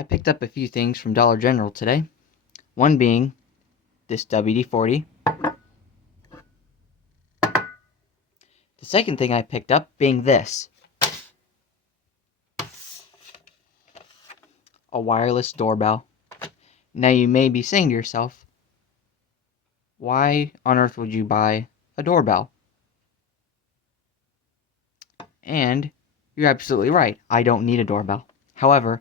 I picked up a few things from Dollar General today. One being this WD-40. The second thing I picked up being this. A wireless doorbell. Now you may be saying to yourself, why on earth would you buy a doorbell? And you're absolutely right. I don't need a doorbell. However,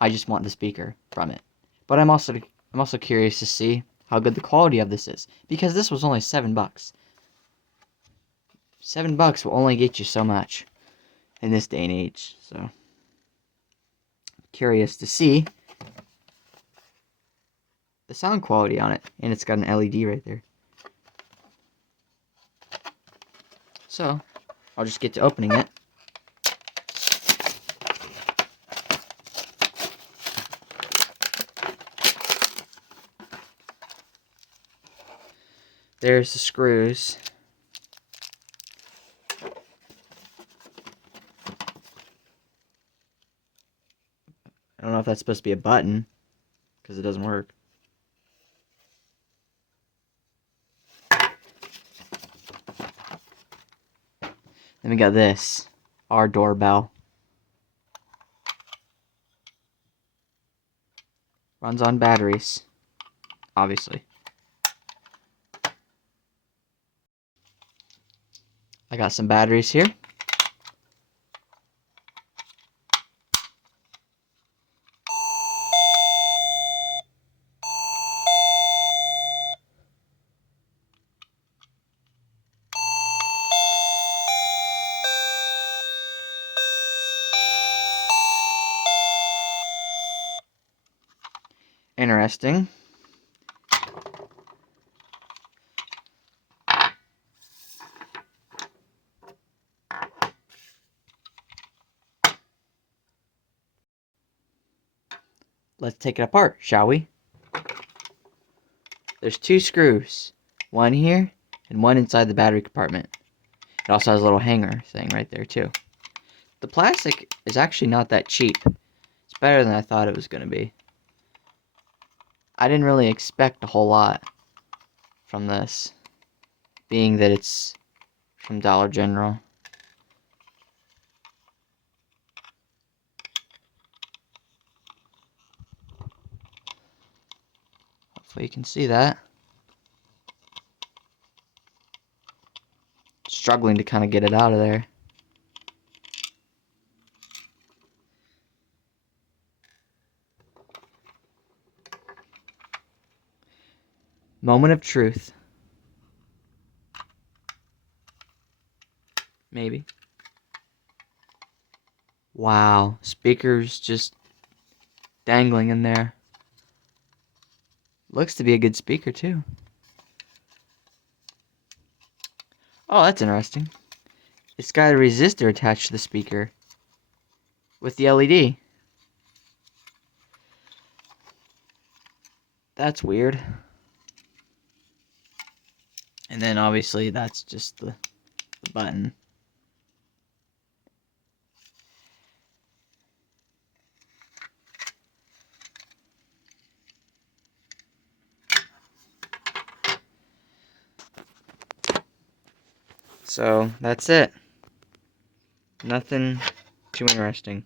I just want the speaker from it. But I'm also curious to see how good the quality of this is, because this was only $7. $7 will only get you so much in this day and age. So curious to see the sound quality on it, and it's got an LED right there. So I'll just get to opening it. There's the screws. I don't know if that's supposed to be a button, because it doesn't work. Then we got this, our doorbell. Runs on batteries, obviously. I got some batteries here. Interesting. Let's take it apart, shall we? There's two screws. One here, and one inside the battery compartment. It also has a little hanger thing right there, too. The plastic is actually not that cheap. It's better than I thought it was going to be. I didn't really expect a whole lot from this, being that it's from Dollar General. Hopefully you can see that. Struggling to kind of get it out of there. Moment of truth. Maybe. Wow, speakers just dangling in there. Looks to be a good speaker too. Oh, that's interesting. It's got a resistor attached to the speaker with the LED. That's weird. And then obviously that's just the button. So that's it. Nothing too interesting.